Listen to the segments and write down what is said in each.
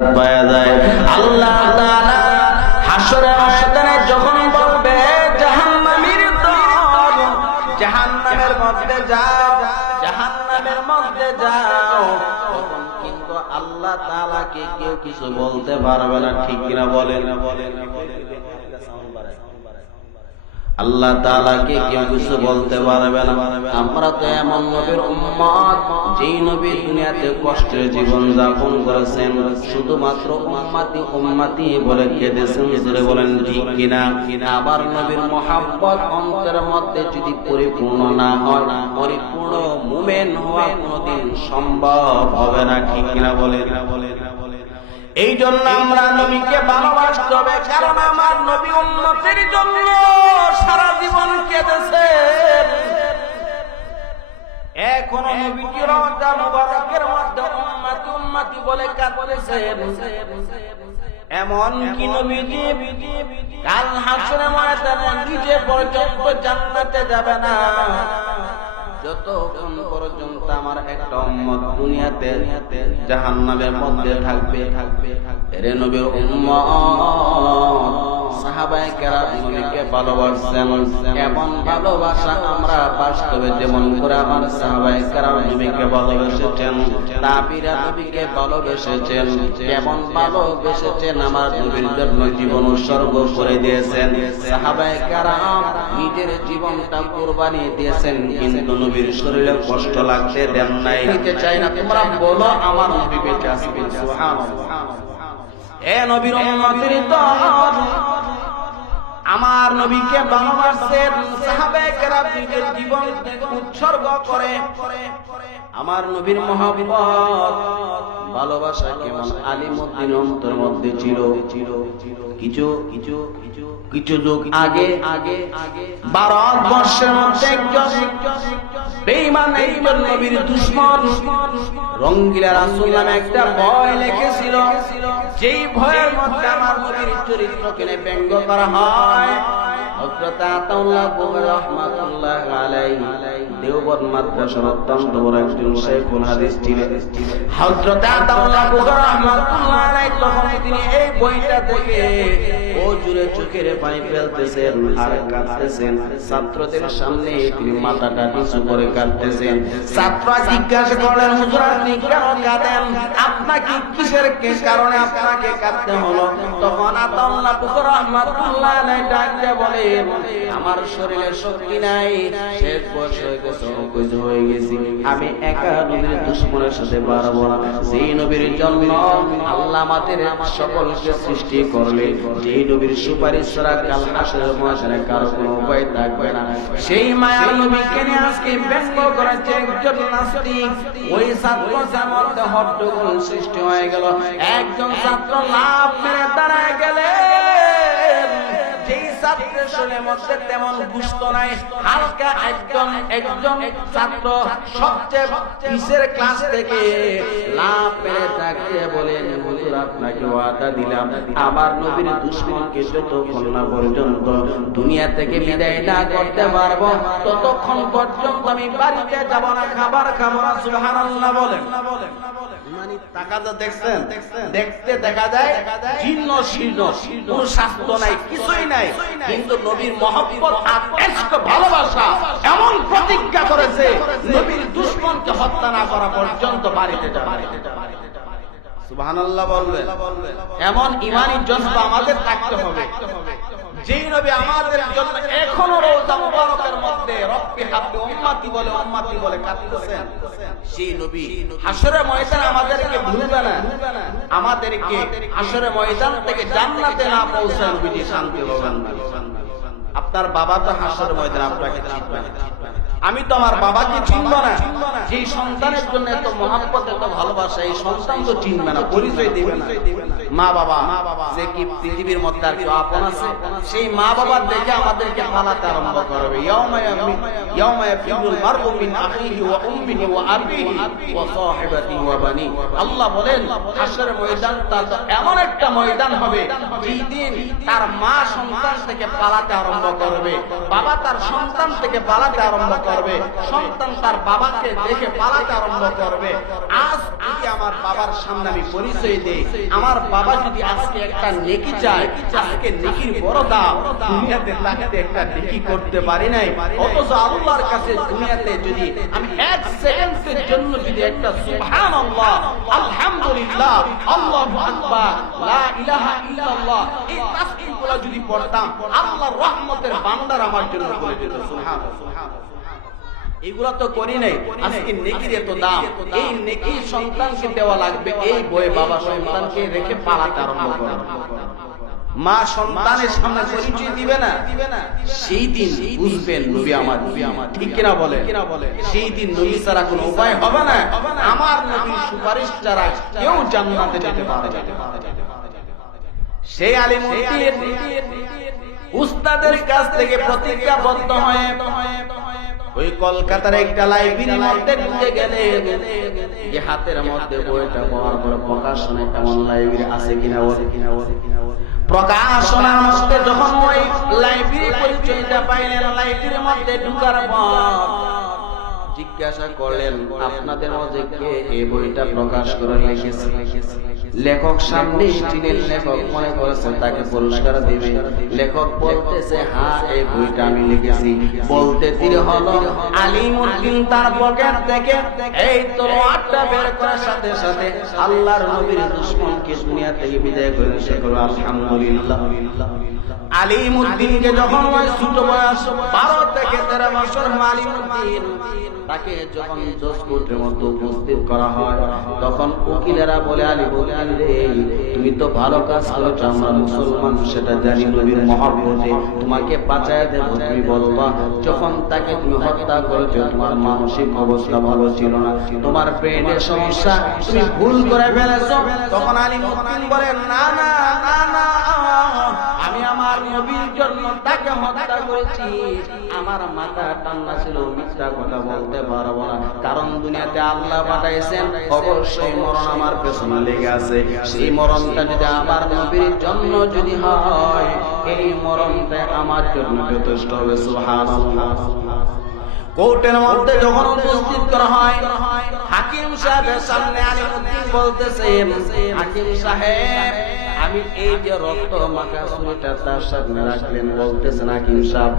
পাওয়া যায়। আল্লাহ তাআলা হাসরের ময়দানে যখন বলবে জাহান্নামীর দল জাহান্নামের মধ্যে যাও, জাহান্নামের মধ্যে যাও, তখন কিন্তু আল্লাহ তাআলাকে কেউ কিছু বলতে পারবে না। ঠিক কিনা বলেন? আল্লাহ তাআলাকে কেউ কিছু বলতে পারবে না। আমরা তো এমন নবীর উম্মত, যেই নবী দুনিয়াতে কষ্টের জীবন যাপন করেছেন, শুধুমাত্র উম্মতি উম্মতি বলে কেঁদেছেন। জোরে বলেন ঠিক কিনা? আবার নবীর মহব্বত অন্তরের মধ্যে যদি পরিপূর্ণ না হয়, পরিপূর্ণ মুমিন হওয়া কোনোদিন সম্ভব হবে না। ঠিক কিনা বলেন? এই জন্য আমরা নবীকে ভালোবাসতে হবে, কারণ আমার নবী উম্মতের জন্য সারা জীবন কেঁদেছে। এখনো নবীকে রওজা মুবারকের মধ্যে উম্মতি উম্মতি বলে কাঁদতেছেন। এমন কি নবীজি কাল হাসরের ময়দানে নিজে পর্যন্ত জান্নাতে যাবে না, যতক্ষণ পর্যন্ত আমার একটা উম্মত দুনিয়াতে জাহান্নামের মধ্যে থাকবে। এর নবীর উম্মত সাহাবায়ে কেরাম নবীকে ভালোবাসেন, এমন ভালোবাসা আমরা বাস্তবে যেমন করে আমার সাহাবায়ে কেরাম নবীকে ভালোবেসেছেন, তাবিরা নবীকে ভালোবেসেছেন, এমন ভালোবেসেছেন আমার নবীর জন্য জীবন উৎসর্গ করে দিয়েছেন। সাহাবায়ে কেরাম নিজের জীবনটা কুরবানি দিয়েছেন, কিন্তু নবীর শরীরে কষ্ট লাগতে দেন নাই। নিতে চাই না, তোমরা বলো আমার নবী বেঁচে আছে। সুবহানাল্লাহ। এ নবীর উম্মতের দল আমার নবীকে ভালোবাসেন, সাহাবায়ে কেরাম নিজের জীবন উৎসর্গ করে। আমার নবীর মহব্বত ভালোবাসা কেমন আলিমউদ্দিন অন্তরের মধ্যে ছিল। কিছু যুগ আগে ভারতবর্ষের মধ্যে একজন বেঈমান, একজন নবীর দুশমন রঙ্গিলা রাসূল নামে একটা বই লিখেছিল, যেই বইয়ের মধ্যে আমার নবীর চরিত্রকে ব্যঙ্গ করা হয়। হযরত আতাউল্লাহ বুখারী রাহমাতুল্লাহ আলাইহি দেওবন্দ মাদ্রাসার অত্যন্ত বড় একজন শাইখুল হাদিস ছিলেন। হযরত আতাউল্লাহ বুখারী রাহমাতুল্লাহ আলাইহি তখন তিনি এই বইটা দেখে ও জুড়ে চোখের পানি ফেলতেছেন আর কাঁদতেছেন। ছাত্রদের সামনে তিনি মাথাটা নিচু করে কাঁদতেছেন। ছাত্ররা জিজ্ঞাসা করলেন, হুজুর আপনি কেন কাঁদেন? আপনাকে কিসের কারণে আপনাকে কাঁদতে হলো? তখন আতাউল্লাহ বুখারী রাহমাতুল্লাহ আলাইহি ডাকতে বলে, আমার শরীরে শক্তি নাই, শেষ বয়স হয়ে গেছে, অকেজ হয়ে গেছি, আমি একা নবীর দুশমনের সাথে পারবো না। যেই নবীর জন্য আল্লাহ আমাদের সকলকে সৃষ্টি করলেন, যেই নবীর সুপারিশ ছাড়া কাল হাসরের ময়দানে কারো কোনো উপায় থাকবে না, সেই মায়ার নবীকে নিয়ে আজকে ব্যঙ্গ করেছে একজন নাস্তিক। ওই ছাত্রদের মধ্যে হট্টগোল সৃষ্টি হয়ে গেল। একজন ছাত্র লাফ মেরে দাঁড়ায় গেলে ছাত্রের শরীরের মধ্যে তেমন গুস্ত নাই, হালকা একজন ছাত্র সবচেয়ে পিছের ক্লাস থেকে লাফ মেরে তাকে বলেন, হুজুর আপনাকে ওয়াদা দিলাম আমার নবীর দুশমনকে যতক্ষণ না পর্যন্ত দুনিয়া থেকে বিদায় না করতে পারবো ততক্ষণ পর্যন্ত আমি বাড়িতে যাব না, খাবার খাবো না। সুবহানাল্লাহ বলেন। মানে তাকাতে দেখছেন, দেখতে দেখা যায় জীর্ণ শীর্ণ, কোনো স্বাস্থ্য নাই, কিছুই নাই, কিন্তু নবীর মহব্বত আর ইশক ভালোবাসা এমন প্রতিজ্ঞা করেছে নবীর দুশমনকে হত্যা না করা পর্যন্ত বাড়িতে যাবে। সুবহানাল্লাহ বলবেন। এমন ঈমানি জজবা আমাদের থাকতে হবে। যেই নবী আমাদের জন্য এখনো রওজা মুবারকের মধ্যে রব্বি হাব্বি উম্মতি বলে কাঁদতেছেন, সেই নবী হাসরের ময়দানে আমাদেরকে ভুলবে না, আমাদেরকে হাসরের ময়দান থেকে জান্নাতে না পৌঁছায় নবীজি শান্তি পাবেন না। আপনার বাবা তো হাসরের ময়দানে আপনাকে চিনবে না, আমি তো আমার বাবাকে চিনব না। যেই সন্তানের জন্য এত মহব্বত এত ভালোবাসা, এই সন্তান তো চিনবে না, পরিচয় দিবে না। মা বাবা যে কি পৃথিবীর মধ্যে আর কেউ আপন আছে, সেই মা বাবা দেখে আমাদেরকে পালাতে আরম্ভ করবে। ইয়াউমা ইয়াফিরুল মারউ মিন আখিহি ওয়া উম্মিহি ওয়া আবিহি ওয়া সাহিবাতিহি ওয়া বানি। আল্লাহ বলেন হাসরের ময়দানটা তো এমন একটা ময়দান হবে যেই দিন তার মা সন্তান থেকে পালাতে আরম্ভ করবে, বাবা তার সন্তান থেকে পালাতে আরম্ভ করবে। করবে, সন্তান তার বাবাকে দেখে পালাতে আরম্ভ করবে। আজ যদি আমার বাবার সামনে আমি পরিচয় দেই, আমার বাবা যদি আজকে একটা নেকি চায়, আজকে নেকির বড় দাম, দুনিয়াতে তাকে একটা নেকি করতে পারি নাই, অথচ আল্লাহর কাছে দুনিয়াতে যদি আমি এক সেকেন্ডের জন্য যদি একটা সুবহানাল্লাহ, আলহামদুলিল্লাহ, আল্লাহু আকবার, লা ইলাহা ইল্লাল্লাহ এই তাসবিহগুলো যদি পড়তাম, আল্লাহর রহমতের ভান্ডার আমার জন্য করে দিত। সুবহানাল্লাহ। এগুলা তো করি নাই, আজকে নেকির এত দাম, এই নেকি সন্তানকে দেওয়া লাগবে, এই বয়ে বাবা সন্তানকে রেখে পালাতে আরম্ভ করবে। মা সন্তানের সামনে পরিচয় দিবে না, সেই দিন বুঝবেন নবী আমার, ঠিক কিনা বলে? সেই দিন নবী ছাড়া কোনো উপায় হবে না, আমার নবীর সুপারিশ ছাড়া কেউ জান্নাতে যেতে পারে না। সেই আলিমুদ্দিন উস্তাদের কাছ থেকে প্রতিজ্ঞাবদ্ধ হয়ে ওই কলকাতার একটা লাইব্রেরির মধ্যে ঢুকে গেলেন। যে হাতের মধ্যে বইটা পড়ার পর প্রকাশনা এমন লাইব্রেরি আছে কিনা, প্রকাশনার মধ্যে যখন ওই লাইব্রেরি পরিচয়টা পাইলেন, লাইব্রেরির মধ্যে ঢুকার পর জিজ্ঞাসা করলেন, আপনাদের মধ্যে কে এই বইটা প্রকাশ করে লিখেছে? লেখক সামনে ছিলেন, লেখক মনে করেছেন তাকে পুরস্কার দিবে। লেখক বলতেছে, হ্যাঁ এই বইটা আমি লিখেছি। বলতে দেরি হলো, আলিমুদ্দিন তার পকেট থেকে এই তলোয়ারটা বের করার সাথে সাথে আল্লাহর নবীর দুশমনকে দুনিয়া থেকে বিদায় করে সে করো আলহামদুলিল্লাহ। আলিমুদ্দিনকে যখন ওই ছোট বয়স 12 থেকে 13 বছর আলিমুদ্দিন তাকে যখন 10 কোটের মধ্যে উপস্থিত করা হয়, তখন উকিলেরা বলে, আলিমুদ্দিন রে, তুমি তো ভালো কাজ করেছো, আমরা মুসলমান সেটা জানি, নবীর মহব্বতে তোমাকে বাঁচায় দেব, তুমি বলবা যখন তাকে তুমি হত্যা করেছো তোমার মানসিক অবস্থা ভালো ছিল না, তোমার ব্রেনের সমস্যা, তুমি ভুল করে ফেলেছো। তখন আলিমুদ্দিন বলে, না না না না, আমি আমার নবীর জন্য তাকে হত্যা করেছি, আমার মাথা ঠান্ডা ছিল, মিথ্যা কথা বলতে পারবো না, কারণ দুনিয়াতে আল্লাহ পাঠাইছেন, অবশ্যই মরণ আমার পেছনে লেগে আছে। সেই মরণটা যদি আমার নবীর জন্য যদি হয়, এই মরণটা আমার জন্য যথেষ্ট হবে। সুবহানাল্লাহ। কোর্টের মধ্যে যখন উপস্থিত করা হয়, হাকিম সাহেবের সামনে আলিমুদ্দিন বলতেছেন, হাকিম সাহেব, আমি এই যে রক্ত মাখা ছুরিটা তার সামনে রাখলেন, বলতেছেন হাকিম সাহেব,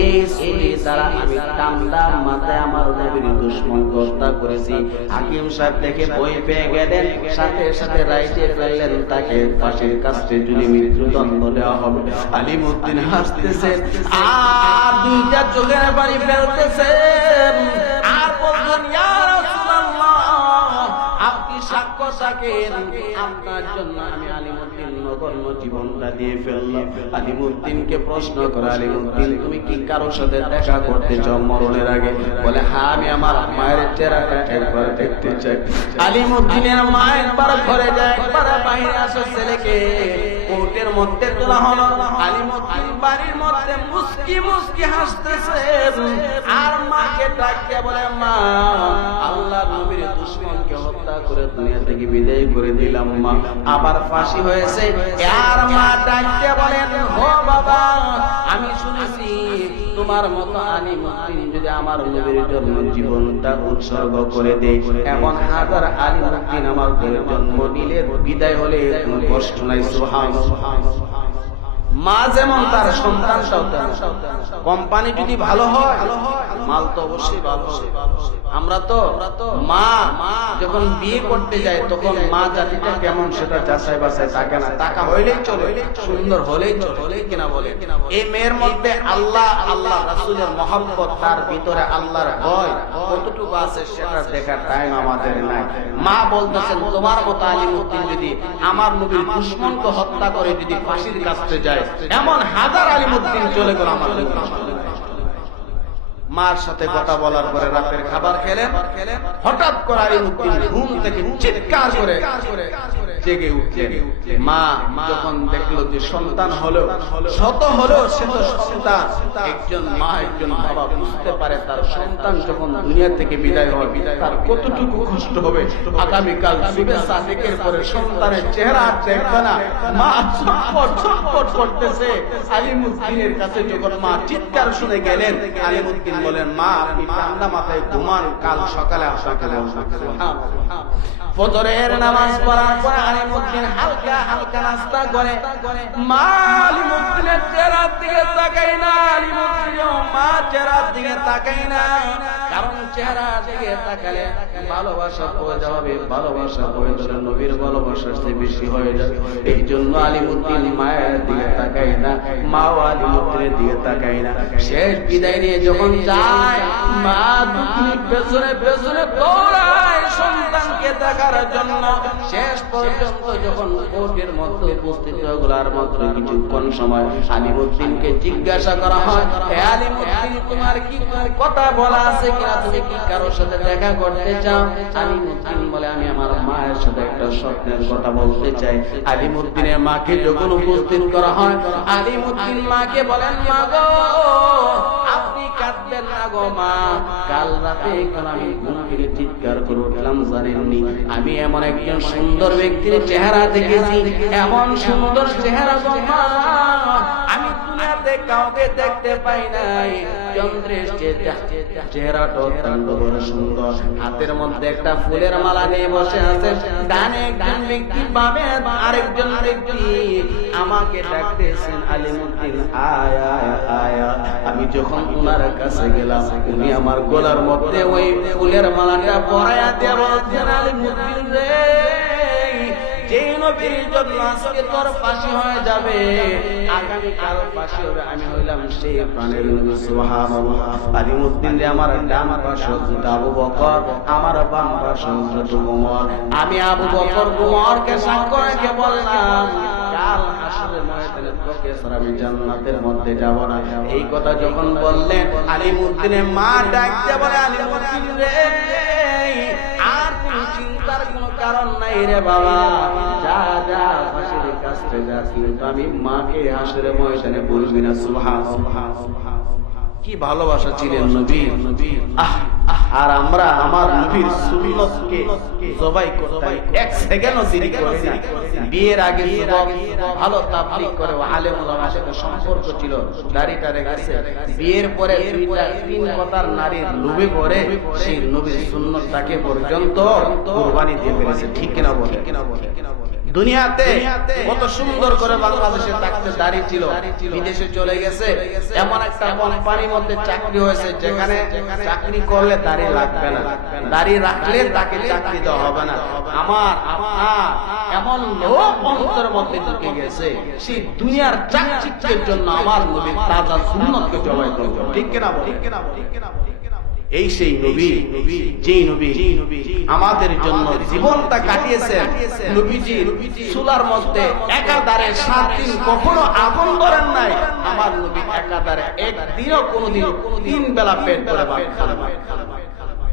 এই ছুরি দ্বারা আমি ঠান্ডা মাথায় আমার নবীর দুশমনকে হত্যা করেছি। হাকিম সাহেব দেখে বই পেয়ে গেলেন, সাথে সাথে রাইটে ফেললেন, তাকে ফাঁসির কাছে ঝুলিয়ে মৃত্যুদণ্ড দেওয়া হবে। আলিমুদ্দিন হাসতেছেন আর দুইটা চোখের পানি ফেলতেছেন আর বলছেন, ইয়া রাসূলুল্লাহ, আপনি সাক্ষ্য থাকেন, আপনার জন্য আমি আলিমুদ্দিন নগণ্য জীবনটা দিয়ে ফেললাম। আলিমুদ্দিনকে প্রশ্ন করে, আলিমুদ্দিন তুমি কি কারোর সাথে দেখা করতে চাও মরণের আগে? বলে, হ্যাঁ, আমি আমার মায়ের চেহারাটা একবার দেখতে চাই। আলিমুদ্দিনের মা একবার ঘরে যায়, একবার বাইরে আসে, ছেলেকে কোর্টের মধ্যে তোলা হলো। আলিমুদ্দিন বাড়ির মধ্যে মুস্কি মুস্কি হাসতেছে আর মাকে ডাকতে বলে, মা, আল্লাহ নবীর দুশমনকে হত্যা করে দুনিয়া থেকে বিদায় করে দিলাম মা, আবার ফাঁসি হয়েছে। আর মা ডাকতে বলেন, ও বাবা, আমি শুনেছি তোমার মতো আলিমুদ্দিন যদি আমার নবীর জন্য জীবনটা উৎসর্গ করে দেয়, এমন হাজার আলিমুদ্দিন আমার জন্ম নিলে বিদায় হলে কোনো কষ্ট নাই। সুবহানাল্লাহ। মা যেমন তার সন্তানটাও তেমন। কোম্পানি যদি ভালো হয়, মাল তো অবশ্যই ভালো হবে। আমরা তো মা যখন বিয়ে করতে যায়, তখন মা জাতিটা কেমন সেটা যাচাই বাছাই থাকে না, টাকা হইলেই চলে, সুন্দর হলেই চলে, কিনা বলে। এই মেয়ের মধ্যে আল্লাহ আল্লাহ রাসূলের মহব্বত, তার ভিতরে আল্লাহর ভয় কতটুকু আছে সেটা দেখার টাইম আমাদের নাই। মা বলতেছেন, তোমার মতো আলিমুদ্দিন যদি আমার নবীর দুশমনকে হত্যা করে যদি ফাঁসির কাছে যায়, এমন হাজার আলিমুদ্দিন চলে গেল আমার। মার সাথে কথা বলার পরে রাতের খাবার খেলেন, হঠাৎ করে আলিমুদ্দিন ঘুম থেকে চিৎকার করে জেগে উঠলেন। মা যখন দেখলো যে সন্তান হলো, শত হলো সে তো সন্তান, একজন মা একজন বাবা বুঝতে পারে তার সন্তান যখন দুনিয়া থেকে বিদায় হয় তার কতটুকু কষ্ট হবে। আগামীকাল সুবে সাদিকের পরে সন্তানের চেহারা দেখবে না, মা ছটফট ছটফট করতেছে। আলিমউদ্দিনের কাছে যখন মা চিৎকার শুনে গেলেন, আলিমউদ্দিন বলেন, মা আপনি ঠান্ডা মাথায় ঘুমান, কাল সকালে আপনাকে বলবো। ফজরের নামাজ পড়ার পর আলিমউদ্দিন হালকা হালকা নাস্তা করে। মা আলিমউদ্দিনের চেহারার দিকে তাকাই না, আলিমউদ্দিনও মা চেহারার দিকে তাকাই না, কারণ চেহারার দিকে তাকালে ভালোবাসা পড়ে যাবে, ভালোবাসা পড়ে গেলে নবীর ভালোবাসার চেয়ে বেশি হয়ে যাবে। এই জন্য আলিমউদ্দিন মায়ের দিকে তাকাই না, মাও আলিমউদ্দিনের দিকে তাকাই না। শেষ বিদায় নিয়ে যখন যায়, মা দুঃখী পেছনে পেছনে দৌড়ায় সন্তানকে দেখার জন্য। শেষ পর্যন্ত যখন কোর্টের মধ্যে উপস্থিত হয়ে গেল, আর মাত্র কিছুক্ষণ সময় আলিমউদ্দিনকে জিজ্ঞাসা করা হয়, হে আলিমউদ্দিন তোমার কি কথা বলা আছে কিনা, তুমি কি কারোর সাথে দেখা করতে চাও? আলিমউদ্দিন বলে, আমি আমার মায়ের সাথে একটা স্বপ্নের কথা বলতে চাই। আলিমউদ্দিনের মাকে যখন উপস্থিত করা হয়, আলিমউদ্দিন মাকে বলেন, মা গো আপনি কাঁদবেন না গো মা, কাল রাতে এখন আমি ঘুম থেকে চিৎকার করে উঠলাম জানেননি, আমি এমন একজন সুন্দর ব্যক্তির চেহারা দেখেছি, এমন সুন্দর চেহারা গো মা আমি দুনিয়াতে কাউকে দেখতে পাই নাই। চন্দ্রের চেহারাটা অত্যন্ত বড় সুন্দর, হাতের মধ্যে একটা ফুলের মালা নিয়ে বসে আছে, ডানে একজন ব্যক্তি বামে আরেকজন ব্যক্তি আমাকে ডাকতেছেন, আলিমউদ্দিন আয়া আয়া। আমি যখন উনার কাছে গেলাম, উনি আমার গলার মধ্যে ওই ফুলের মালাটা পরাইয়া দিয়ে বলছেন, আলিমউদ্দিন রে, যেই নবীর জন্য আজকে তোর ফাঁসি হয়ে যাবে, আগামীকাল ফাঁসি হবে, আমি হইলাম সেই প্রাণের নবী। সুবহানাল্লাহ। আলিমউদ্দিন রে আমার ডান পাশে হযরত আবু বকর, আমার বাম পাশে হযরত ওমর। আমি আবু বকর ওমরকে সাক্ষ্য রেখে বললাম, কাল হাসরের ময়দানে তোকে ছাড়া আমি জান্নাতের মধ্যে যাব না। এই কথা যখন বললেন, আলিমউদ্দিনের মা ডাক দিয়ে বলে, আলিমউদ্দিন রে আর তুমি চিন্তার কোনো কারণ নাই রে বাবা, যা যা ফাঁসির কাছে যা, কিন্তু আমি মাকে হাসরের ময়দানে বলবি না। সুবহানাল্লাহ। কি ভালোবাসা ছিলেন নবীর। আর আমরা আমার নবীর সুন্নতকে জবাই করতাম, এক সেকেন্ডও দেরি করি না। বিয়ের আগে যুবক ভালো তাবলীগ করে, আলেম ওলামার সাথে সম্পর্ক ছিল, দাড়িটা রেখেছে। বিয়ের পরে তিন কথার নারীর লোভে পড়ে সেই নবীর সুন্নতটাকে পর্যন্ত কুরবানি দিয়ে ফেলেছে। ঠিক কিনা বলে? দুনিয়াতে কত সুন্দর করে বাংলাদেশে থাকতে দাঁড়িয়ে ছিল, বিদেশে চলে গেছে, এমন একটা কোম্পানির মধ্যে চাকরি হয়েছে যেখানে চাকরি করলে দাঁড়িয়ে লাগবে না, দাঁড়িয়ে রাখলে তাকে চাকরি দেওয়া হবে না। আমার আপনার এমন লোক অন্তরের মধ্যে ঢুকে গেছে, সেই দুনিয়ার চাকচিক্যের জন্য আমার নবীর তাজা সুন্নতকে জবাই করব। ঠিক কিনা বলে? এই সেই নবী, যেই নবী আমাদের জন্য জীবনটা কাটিয়েছেন। নবীজি চুলার মধ্যে একাধারে 7 দিন কখনো আগুন ধরেন নাই। আমার নবী একাধারে একদিনও কোনোদিন 3 বেলা পেট ভরে ভাত খান।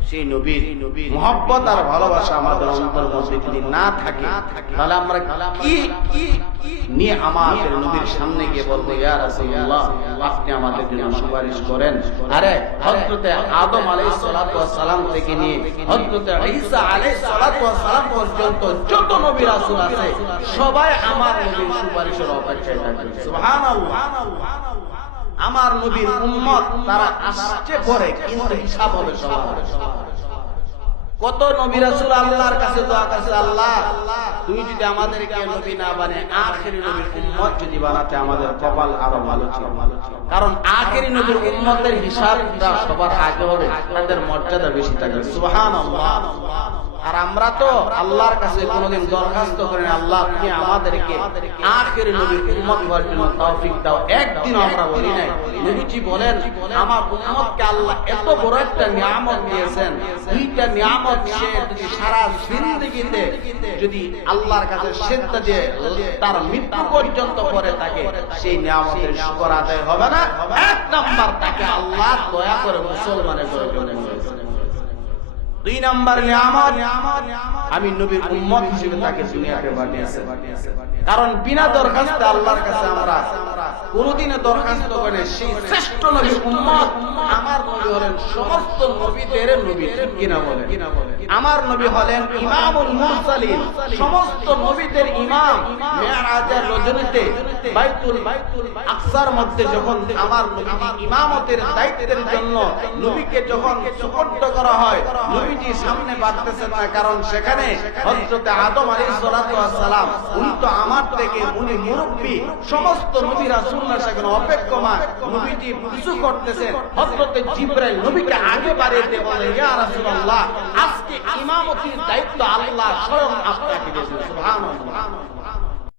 সেই নবীর মুহাব্বত আর ভালোবাসা আমাদের অন্তরের মধ্যে যদি না থাকে, তাহলে আমরা কি নিয়ে আমাদের নবীর সামনে গিয়ে বলবো, ইয়া রাসূলুল্লাহ আপনি আমাদের জন্য সুপারিশ করেন। আরে হযরতে আদম আলাইহিস সালাতু ওয়াস সালাম থেকে নিয়ে হযরতে ঈসা আলাইহিস সালাতু ওয়াস সালাম পর্যন্ত যত নবী রাসূল আছে সবাই আমার নবীর সুপারিশের অপেক্ষায় থাকে। সুবহানাল্লাহ। আমার নবীর উম্মত তারা আসছে পরে, কিন্তু হিসাব হবে সবার। কত নবী রাসূল আল্লাহর কাছে দোয়া করছে, আল্লাহ তুমি যদি আমাদেরকে নবী না বানায় আখেরি নবীর উম্মত যদি বানাতে, আমাদের কপাল আরো ভালো ছিল। কারণ আখেরি নবীর উম্মতের হিসাবটা সবার আগে হবে, তাদের মর্যাদা বেশি থাকবে। সুবহানাল্লাহ। আর আমরা তো আল্লাহর কাছে কোনোদিন দরখাস্ত করি না, আল্লাহ তুমি আমাদেরকে আখেরি নবীর উম্মত হওয়ার জন্য তৌফিক দাও, একদিনও আমরা বলি নাই। নবীজি বলেন, আমার উম্মতকে আল্লাহ এত বড় একটা নিয়ামত দিয়েছেন, দুইটা নিয়ামত সে যদি সারা জিন্দেগিতে যদি আল্লাহর কাছে সিজদা দিয়ে তার মৃত্যু পর্যন্ত পড়ে থাকে, সেই নিয়ামতের শুকর আদায় হবে না। এক নাম্বার, তাকে আল্লাহ দয়া করে মুসলমানের করে জন্ম দিয়েছেন। দুই নাম্বার নিয়ামত, আমি নবীর উম্মত হিসেবে তাকে দুনিয়াতে পাঠিয়েছি। কারণ বিনা দরখাস্তে আল্লাহর কাছে আমরা কোনদিনে দরখাস্ত করে সেই শ্রেষ্ঠ নবীর উম্মত আমার নবী হলেন সমস্ত নবীদের নবী, ঠিক কিনা বলে? আমার নবী হলেন ইমামুল মুরসালিন, সমস্ত নবীদের ইমাম। মেরাজের রজনীতে বাইতুল আকসার মধ্যে যখন আমার নবীজি ইমামতের দায়িত্বের জন্য নবীকে যখন সুপর্দ করা হয়, নবীজি সামনে বাড়তেছেন না, কারণ সেখানে হযরত আদম আলাইহিস সালাতু ওয়াস সালাম, উনি তো আমার থেকে উনি মুরব্বী, সমস্ত নবী রাসূলরা সেখানে অপেক্ষমান, নবীজি পিছু করতেছেন। হযরত জিবরাইল নবীকে আগে বাড়িয়ে দিয়ে বলেন, ইয়া রাসূলুল্লাহ, আজকে ইমামতির দায়িত্ব আল্লাহ স্বয়ং আপনাকে দিয়েছেন। সুবহানাল্লাহ।